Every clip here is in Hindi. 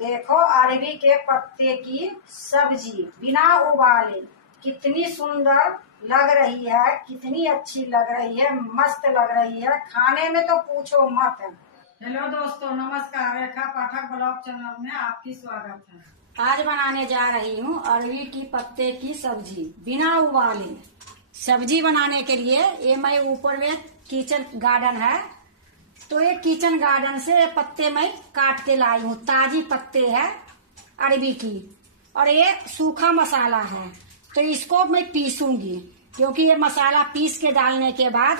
देखो अरबी के पत्ते की सब्जी बिना उबाले कितनी सुंदर लग रही है, कितनी अच्छी लग रही है, मस्त लग रही है। खाने में तो पूछो मत। हेलो दोस्तों, नमस्कार। रेखा पाठक ब्लॉग चैनल में आपकी स्वागत है। आज बनाने जा रही हूँ अरबी की पत्ते की सब्जी बिना उबाले। सब्जी बनाने के लिए ये मैं ऊपर में किचन गार्डन है तो ये किचन गार्डन से पत्ते मैं काट के लाई हूँ। ताजी पत्ते है अरबी की और ये सूखा मसाला है तो इसको मैं पीसूंगी, क्योंकि ये मसाला पीस के डालने के बाद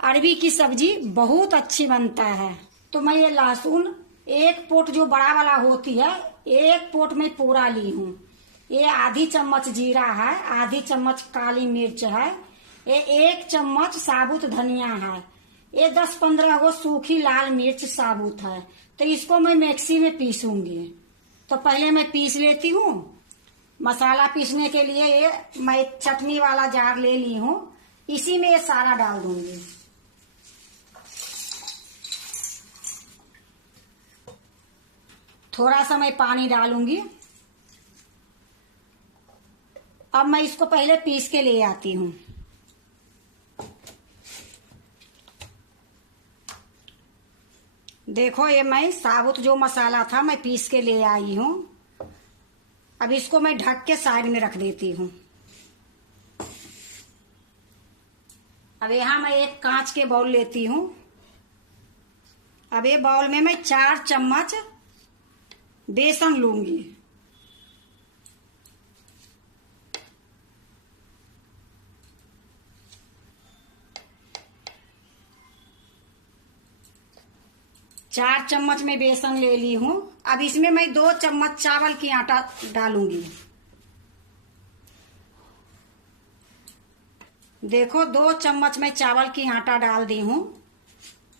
अरबी की सब्जी बहुत अच्छी बनता है। तो मैं ये लहसुन एक पोट जो बड़ा वाला होती है, एक पोट में पूरा ली हूँ। ये आधी चम्मच जीरा है, आधी चम्मच काली मिर्च है, ये 1 चम्मच साबुत धनिया है, ये 10-15 गो सूखी लाल मिर्च साबुत है। तो इसको मैं मिक्सी में पीसूंगी। तो पहले मैं पीस लेती हूँ। मसाला पीसने के लिए ये मैं चटनी वाला जार ले ली हूँ, इसी में ये सारा डाल दूंगी। थोड़ा सा मैं पानी डालूंगी। अब मैं इसको पहले पीस के ले आती हूँ। देखो ये मैं साबुत जो मसाला था मैं पीस के ले आई हूँ। अब इसको मैं ढक के साइड में रख देती हूँ। अब यहाँ मैं एक कांच के बाउल लेती हूँ। अब ये बाउल में मैं 4 चम्मच बेसन लूंगी। चार चम्मच में बेसन ले ली हूँ। अब इसमें मैं 2 चम्मच चावल की आटा डालूंगी। देखो 2 चम्मच में चावल की आटा डाल दी हूँ।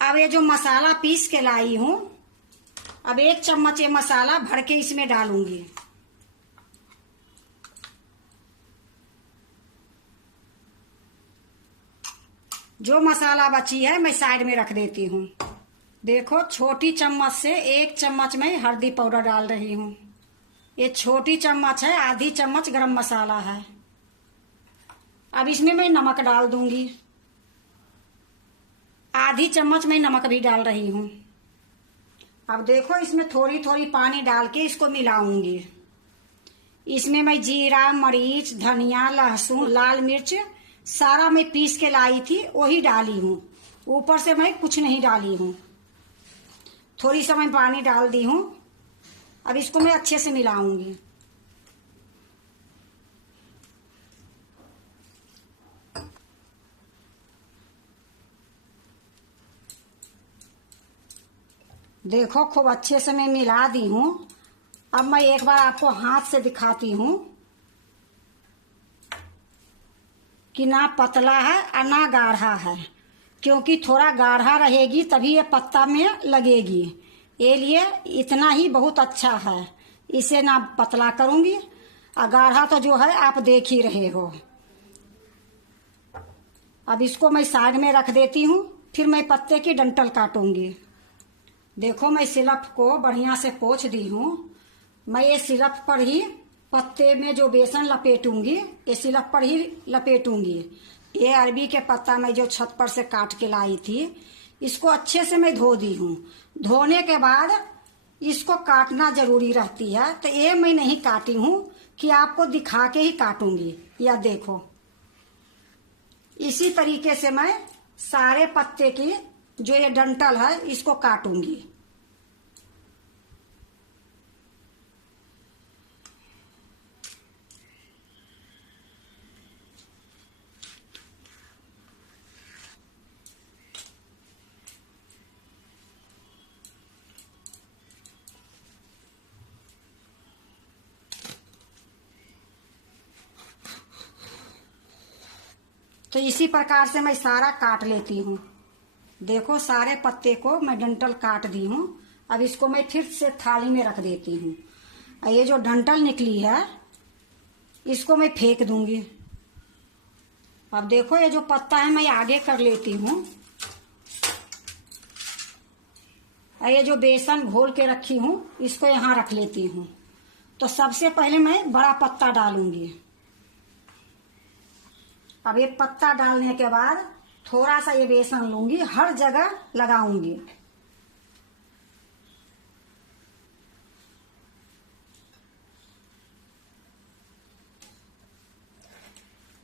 अब ये जो मसाला पीस के लाई हूँ, अब 1 चम्मच ये मसाला भर के इसमें डालूंगी। जो मसाला बची है मैं साइड में रख देती हूँ। देखो छोटी चम्मच से 1 चम्मच में हल्दी पाउडर डाल रही हूँ। ये छोटी चम्मच है, आधी चम्मच गरम मसाला है। अब इसमें मैं नमक डाल दूंगी। आधी चम्मच में नमक भी डाल रही हूँ। अब देखो इसमें थोड़ी थोड़ी पानी डाल के इसको मिलाऊंगी। इसमें मैं जीरा, मरीच, धनिया, लहसुन, लाल मिर्च सारा मैं पीस के लाई थी वही डाली हूँ। ऊपर से मैं कुछ नहीं डाली हूँ। थोड़ी सा मैं पानी डाल दी हूँ। अब इसको मैं अच्छे से मिलाऊंगी। देखो खूब अच्छे से मैं मिला दी हूँ। अब मैं एक बार आपको हाथ से दिखाती हूँ कि ना पतला है और ना गाढ़ा है, क्योंकि थोड़ा गाढ़ा रहेगी तभी ये पत्ता में लगेगी। ये लिए इतना ही बहुत अच्छा है। इसे ना पतला करूंगी और गाढ़ा तो जो है आप देख ही रहे हो। अब इसको मैं साइड में रख देती हूँ। फिर मैं पत्ते की डंठल काटूंगी। देखो मैं सिलप को बढ़िया से पोंछ दी हूँ। मैं ये सिलप पर ही पत्ते में जो बेसन लपेटूंगी, ये सिलप पर ही लपेटूंगी। ये अरबी के पत्ता मैं जो छत पर से काट के लाई थी, इसको अच्छे से मैं धो दी हूँ। धोने के बाद इसको काटना जरूरी रहती है, तो ये मैं नहीं काटी हूँ कि आपको दिखा के ही काटूंगी। या देखो इसी तरीके से मैं सारे पत्ते की जो ये डंठल है इसको काटूंगी। तो इसी प्रकार से मैं सारा काट लेती हूँ। देखो सारे पत्ते को मैं डंठल काट दी हूँ। अब इसको मैं फिर से थाली में रख देती हूँ। और ये जो डंठल निकली है इसको मैं फेंक दूंगी। अब देखो ये जो पत्ता है मैं आगे कर लेती हूँ। और ये जो बेसन घोल के रखी हूँ इसको यहाँ रख लेती हूँ। तो सबसे पहले मैं बड़ा पत्ता डालूंगी। अब ये पत्ता डालने के बाद थोड़ा सा ये बेसन लूंगी, हर जगह लगाऊंगी।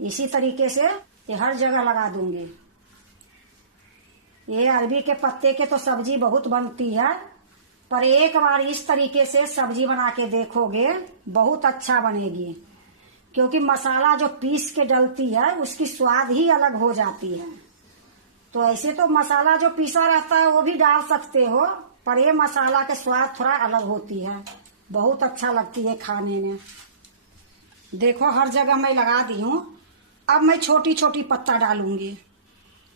इसी तरीके से ये हर जगह लगा दूंगी। ये अरबी के पत्ते के तो सब्जी बहुत बनती है, पर एक बार इस तरीके से सब्जी बना के देखोगे बहुत अच्छा बनेगी, क्योंकि मसाला जो पीस के डलती है उसकी स्वाद ही अलग हो जाती है। तो ऐसे तो मसाला जो पीसा रहता है वो भी डाल सकते हो, पर ये मसाला के स्वाद थोड़ा अलग होती है, बहुत अच्छा लगती है खाने में। देखो हर जगह मैं लगा दी हूँ। अब मैं छोटी छोटी पत्ता डालूंगी।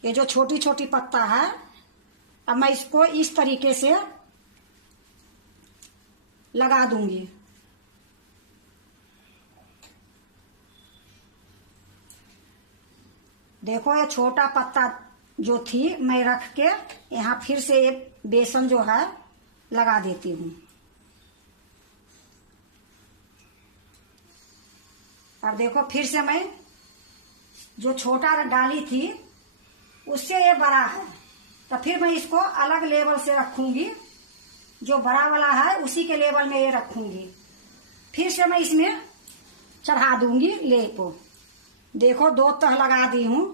ये जो छोटी छोटी पत्ता है, अब मैं इसको इस तरीके से लगा दूंगी। देखो ये छोटा पत्ता जो थी मैं रख के यहाँ फिर से एक बेसन जो है लगा देती हूँ। अब देखो फिर से मैं जो छोटा डाली थी उससे ये बड़ा है, तो फिर मैं इसको अलग लेवल से रखूंगी। जो बड़ा वाला है उसी के लेवल में ये रखूंगी। फिर से मैं इसमें चढ़ा दूंगी लेप। देखो 2 तह लगा दी हूँ।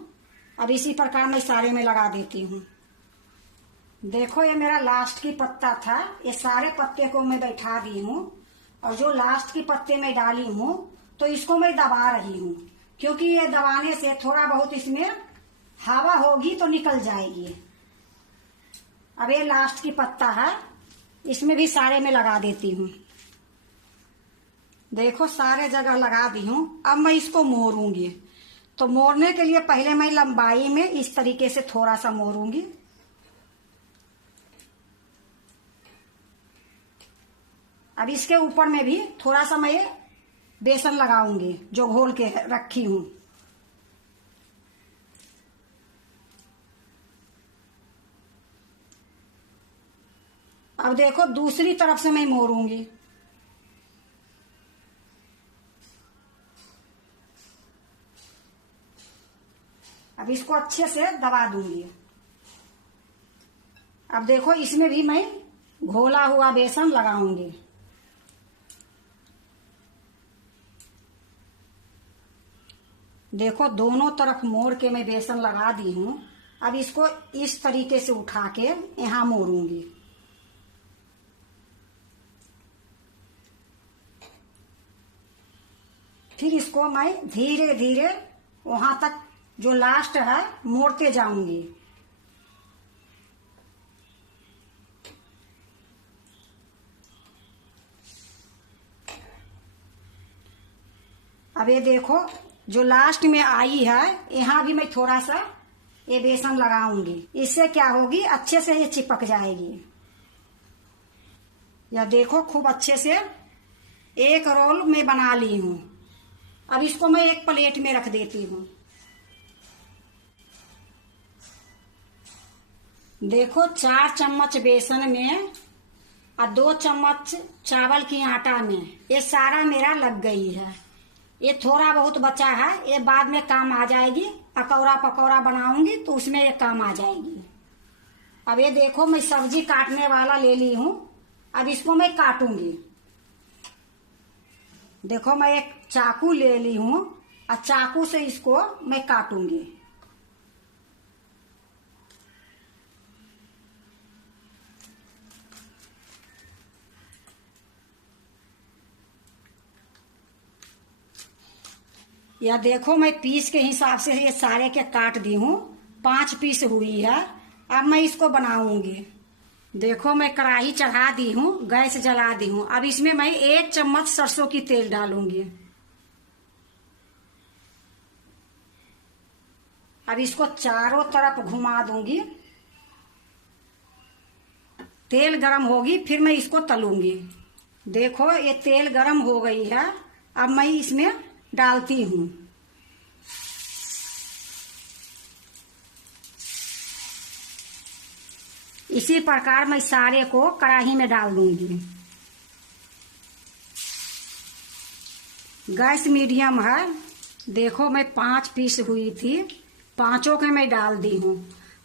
अब इसी प्रकार मैं सारे में लगा देती हूँ। देखो ये मेरा लास्ट की पत्ता था, ये सारे पत्ते को मैं बैठा दी हूँ। और जो लास्ट की पत्ते में डाली हूँ तो इसको मैं दबा रही हूँ, क्योंकि ये दबाने से थोड़ा बहुत इसमें हवा होगी तो निकल जाएगी। अब ये लास्ट की पत्ता है, इसमें भी सारे में लगा देती हूँ। देखो सारे जगह लगा दी हूँ। अब मैं इसको मोड़ूंगी। तो मोड़ने के लिए पहले मैं लंबाई में इस तरीके से थोड़ा सा मोड़ूंगी। अब इसके ऊपर में भी थोड़ा सा मैं बेसन लगाऊंगी जो घोल के रखी हूं। अब देखो दूसरी तरफ से मैं मोड़ूंगी। अब इसको अच्छे से दबा दूंगी। अब देखो इसमें भी मैं घोला हुआ बेसन लगाऊंगी। देखो दोनों तरफ मोड़ के मैं बेसन लगा दी हूं। अब इसको इस तरीके से उठा के यहां मोड़ूंगी। फिर इसको मैं धीरे धीरे वहां तक जो लास्ट है मोड़ते जाऊंगी। अब ये देखो जो लास्ट में आई है यहाँ भी मैं थोड़ा सा ये बेसन लगाऊंगी। इससे क्या होगी, अच्छे से ये चिपक जाएगी। या देखो खूब अच्छे से एक रोल में बना ली हूं। अब इसको मैं एक प्लेट में रख देती हूँ। देखो 4 चम्मच बेसन में और 2 चम्मच चावल की आटा में ये सारा मेरा लग गई है। ये थोड़ा बहुत बचा है, ये बाद में काम आ जाएगी। पकौड़ा बनाऊंगी तो उसमें ये काम आ जाएगी। अब ये देखो मैं सब्जी काटने वाला ले ली हूँ। अब इसको मैं काटूंगी। देखो मैं एक चाकू ले ली हूँ और चाकू से इसको मैं काटूंगी। या देखो मैं पीस के हिसाब से ये सारे के काट दी हूँ। 5 पीस हुई है। अब मैं इसको बनाऊंगी। देखो मैं कढ़ाई चढ़ा दी हूँ, गैस जला दी हूँ। अब इसमें मैं 1 चम्मच सरसों की तेल डालूंगी। अब इसको चारों तरफ घुमा दूंगी। तेल गरम होगी फिर मैं इसको तलूंगी। देखो ये तेल गरम हो गई है। अब मैं इसमें डालती हूँ। इसी प्रकार मैं सारे को कढ़ाई में डाल दूंगी। गैस मीडियम है। देखो मैं 5 पीस हुई थी, 5 के मैं डाल दी हूँ।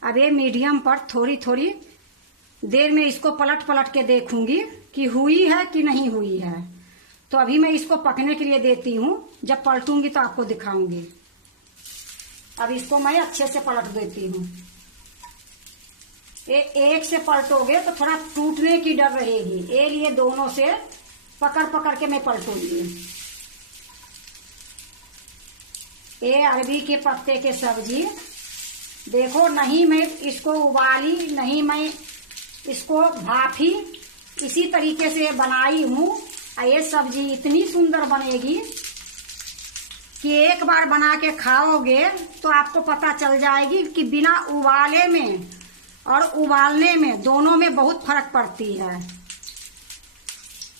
अब ये मीडियम पर थोड़ी थोड़ी देर में इसको पलट पलट के देखूंगी कि हुई है कि नहीं हुई है। तो अभी मैं इसको पकने के लिए देती हूँ, जब पलटूंगी तो आपको दिखाऊंगी। अब इसको मैं अच्छे से पलट देती हूँ। ये एक से पलटोगे तो थोड़ा टूटने की डर रहेगी, ये लिए दोनों से पकड़ पकड़ के मैं पलटूंगी। ये अरबी के पत्ते के सब्जी देखो, नहीं मैं इसको उबाली, नहीं मैं इसको भाफी, इसी तरीके से बनाई हूँ। ये सब्जी इतनी सुंदर बनेगी कि एक बार बना के खाओगे तो आपको पता चल जाएगी कि बिना उबाले में और उबालने में दोनों में बहुत फर्क पड़ती है।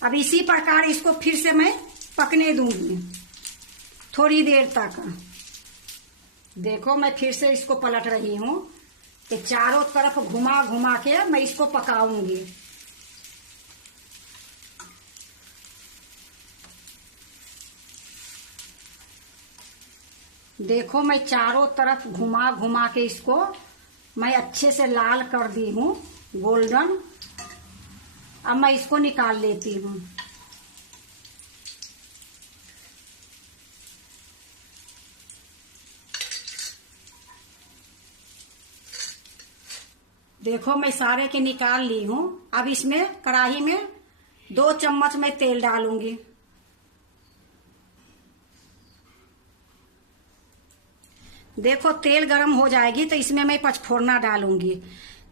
अब इसी प्रकार इसको फिर से मैं पकने दूंगी थोड़ी देर तक। देखो मैं फिर से इसको पलट रही हूँ। ये चारों तरफ घुमा घुमा के मैं इसको पकाऊंगी। देखो मैं चारों तरफ घुमा घुमा के इसको मैं अच्छे से लाल कर दी हूँ, गोल्डन। अब मैं इसको निकाल लेती हूँ। देखो मैं सारे के निकाल ली हूँ। अब इसमें कढ़ाई में 2 चम्मच मैं तेल डालूंगी। देखो तेल गरम हो जाएगी तो इसमें मैं पचफोरना डालूंगी।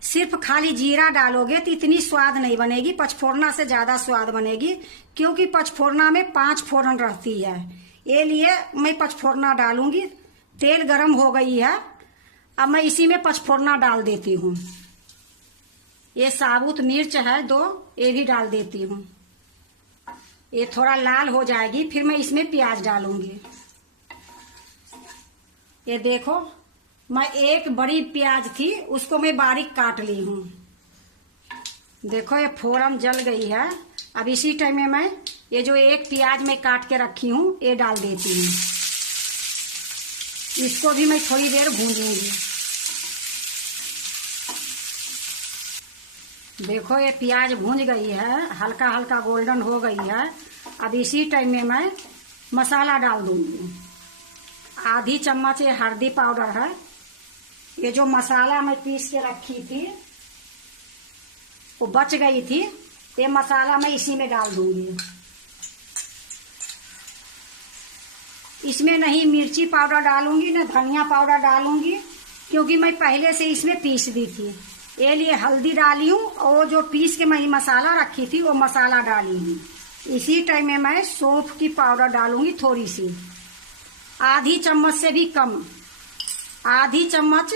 सिर्फ खाली जीरा डालोगे तो इतनी स्वाद नहीं बनेगी, पचफोरना से ज्यादा स्वाद बनेगी, क्योंकि पचफोरना में 5 फोरन रहती है। ये लिए मैं पचफोरना डालूंगी। तेल गरम हो गई है, अब मैं इसी में पचफोरना डाल देती हूँ। ये साबुत मिर्च है 2, ये भी डाल देती हूँ। ये थोड़ा लाल हो जाएगी, फिर मैं इसमें प्याज डालूंगी। ये देखो मैं एक बड़ी प्याज थी, उसको मैं बारीक काट ली हूँ। देखो ये फोरन जल गई है। अब इसी टाइम में मैं ये जो एक प्याज मैं काट के रखी हूँ ये डाल देती हूँ। इसको भी मैं थोड़ी देर भूंजूंगी। देखो ये प्याज भूंज गई है, हल्का हल्का गोल्डन हो गई है। अब इसी टाइम में मैं मसाला डाल दूंगी। आधी चम्मच ये हल्दी पाउडर है। ये जो मसाला मैं पीस के रखी थी वो बच गई थी, ये मसाला मैं इसी में डाल दूंगी। इसमें नहीं मिर्ची पाउडर डालूंगी, न धनिया पाउडर डालूंगी, क्योंकि मैं पहले से इसमें पीस दी थी। ये लिए हल्दी डाली हूँ और वो जो पीस के मैं मसाला रखी थी वो मसाला डाली हूँ। इसी टाइम में मैं सौंफ की पाउडर डालूंगी थोड़ी सी, आधी चम्मच से भी कम। आधी चम्मच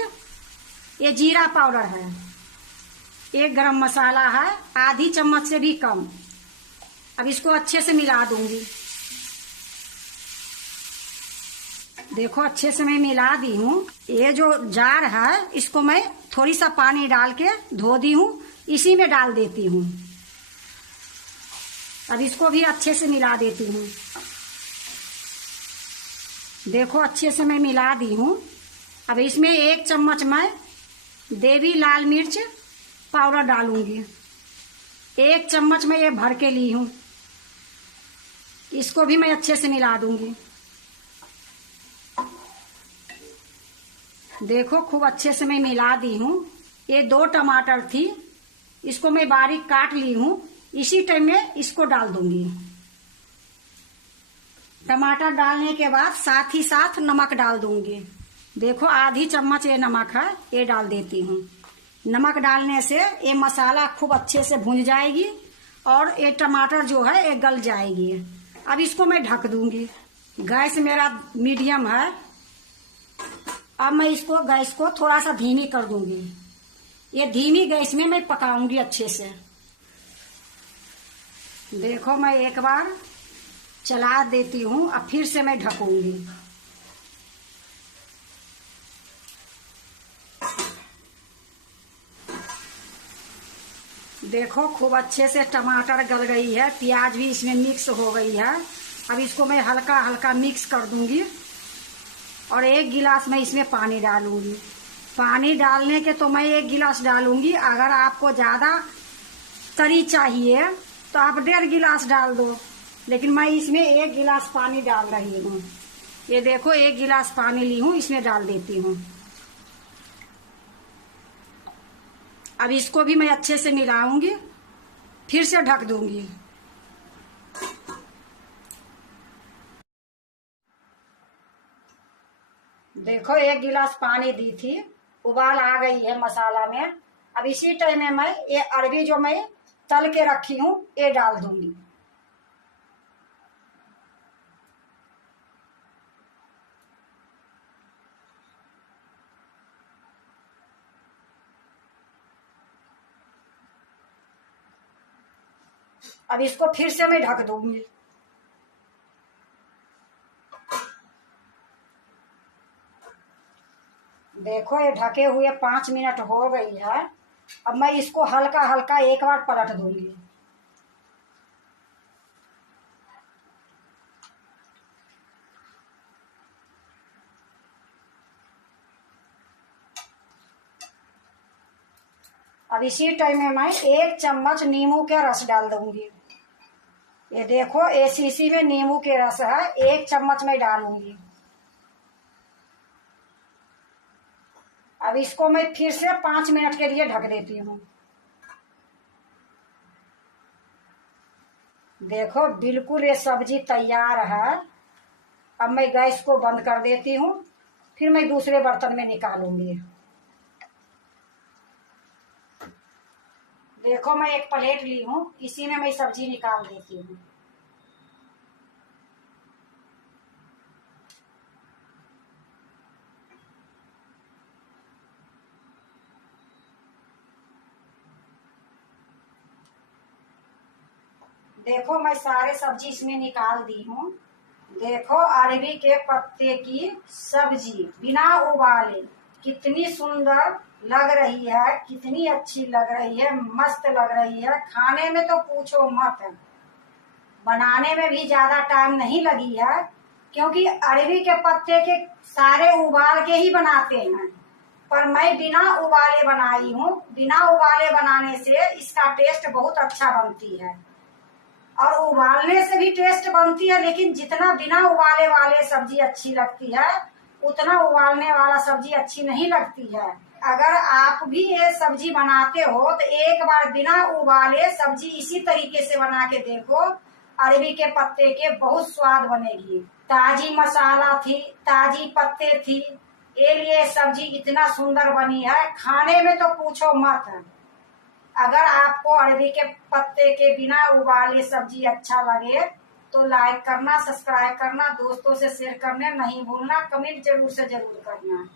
ये जीरा पाउडर है, एक गरम मसाला है, आधी चम्मच से भी कम। अब इसको अच्छे से मिला दूंगी। देखो अच्छे से मैं मिला दी हूँ। ये जो जार है इसको मैं थोड़ी सा पानी डाल के धो दी हूँ, इसी में डाल देती हूँ। अब इसको भी अच्छे से मिला देती हूँ। देखो अच्छे से मैं मिला दी हूँ। अब इसमें 1 चम्मच मैं देवी लाल मिर्च पाउडर डालूंगी। 1 चम्मच मैं ये भर के ली हूँ। इसको भी मैं अच्छे से मिला दूंगी। देखो खूब अच्छे से मैं मिला दी हूँ। ये 2 टमाटर थी, इसको मैं बारीक काट ली हूँ। इसी टाइम में इसको डाल दूंगी। टमाटर डालने के बाद साथ ही साथ नमक डाल दूंगी। देखो आधी चम्मच ये नमक है, ये डाल देती हूँ। नमक डालने से ये मसाला खूब अच्छे से भुन जाएगी और ये टमाटर जो है ये गल जाएगी। अब इसको मैं ढक दूंगी। गैस मेरा मीडियम है। अब मैं इसको गैस को थोड़ा सा धीमी कर दूंगी। ये धीमी गैस में मैं पकाऊंगी अच्छे से। देखो मैं एक बार चला देती हूँ, अब फिर से मैं ढकूंगी। देखो खूब अच्छे से टमाटर गल गई है, प्याज भी इसमें मिक्स हो गई है। अब इसको मैं हल्का हल्का मिक्स कर दूंगी और 1 गिलास मैं इसमें पानी डालूंगी। पानी डालने के तो मैं 1 गिलास डालूंगी। अगर आपको ज़्यादा तरी चाहिए तो आप 1.5 गिलास डाल दो, लेकिन मैं इसमें 1 गिलास पानी डाल रही हूँ। ये देखो 1 गिलास पानी ली हूँ, इसमें डाल देती हूँ। अब इसको भी मैं अच्छे से मिलाऊंगी, फिर से ढक दूंगी। देखो 1 गिलास पानी दी थी, उबाल आ गई है मसाला में। अब इसी टाइम में मैं ये अरबी जो मैं तल के रखी हूँ ये डाल दूंगी। अब इसको फिर से मैं ढक दूंगी। देखो ये ढके हुए 5 मिनट हो गई है। अब मैं इसको हल्का हल्का एक बार पलट दूंगी। अब इसी टाइम में मैं 1 चम्मच नींबू का रस डाल दूंगी। ये देखो ये शीशी में नींबू के रस है, 1 चम्मच मैं डालूंगी। अब इसको मैं फिर से 5 मिनट के लिए ढक देती हूँ। देखो बिल्कुल ये सब्जी तैयार है। अब मैं गैस को बंद कर देती हूँ, फिर मैं दूसरे बर्तन में निकालूंगी। देखो मैं एक प्लेट ली हूँ, इसी में मैं सब्जी निकाल देती हूँ। देखो मैं सारे सब्जी इसमें निकाल दी हूँ। देखो अरबी के पत्ते की सब्जी बिना उबाले कितनी सुंदर लग रही है, कितनी अच्छी लग रही है, मस्त लग रही है। खाने में तो पूछो मत, बनाने में भी ज्यादा टाइम नहीं लगी है, क्योंकि अरबी के पत्ते के सारे उबाल के ही बनाते हैं। पर मैं बिना उबाले बनाई हूँ। बिना उबाले बनाने से इसका टेस्ट बहुत अच्छा बनती है, और उबालने से भी टेस्ट बनती है। लेकिन जितना बिना उबाले वाले सब्जी अच्छी लगती है, उतना उबालने वाला सब्जी अच्छी नहीं लगती है। अगर आप भी ये सब्जी बनाते हो तो एक बार बिना उबाले सब्जी इसी तरीके से बना के देखो, अरबी के पत्ते के बहुत स्वाद बनेगी। ताजी मसाला थी, ताजी पत्ते थी, ये लिए सब्जी इतना सुंदर बनी है, खाने में तो पूछो मत। अगर आपको अरबी के पत्ते के बिना उबाले सब्जी अच्छा लगे तो लाइक करना, सब्सक्राइब करना, दोस्तों से शेयर करना नहीं भूलना, कमेंट जरूर से जरूर करना।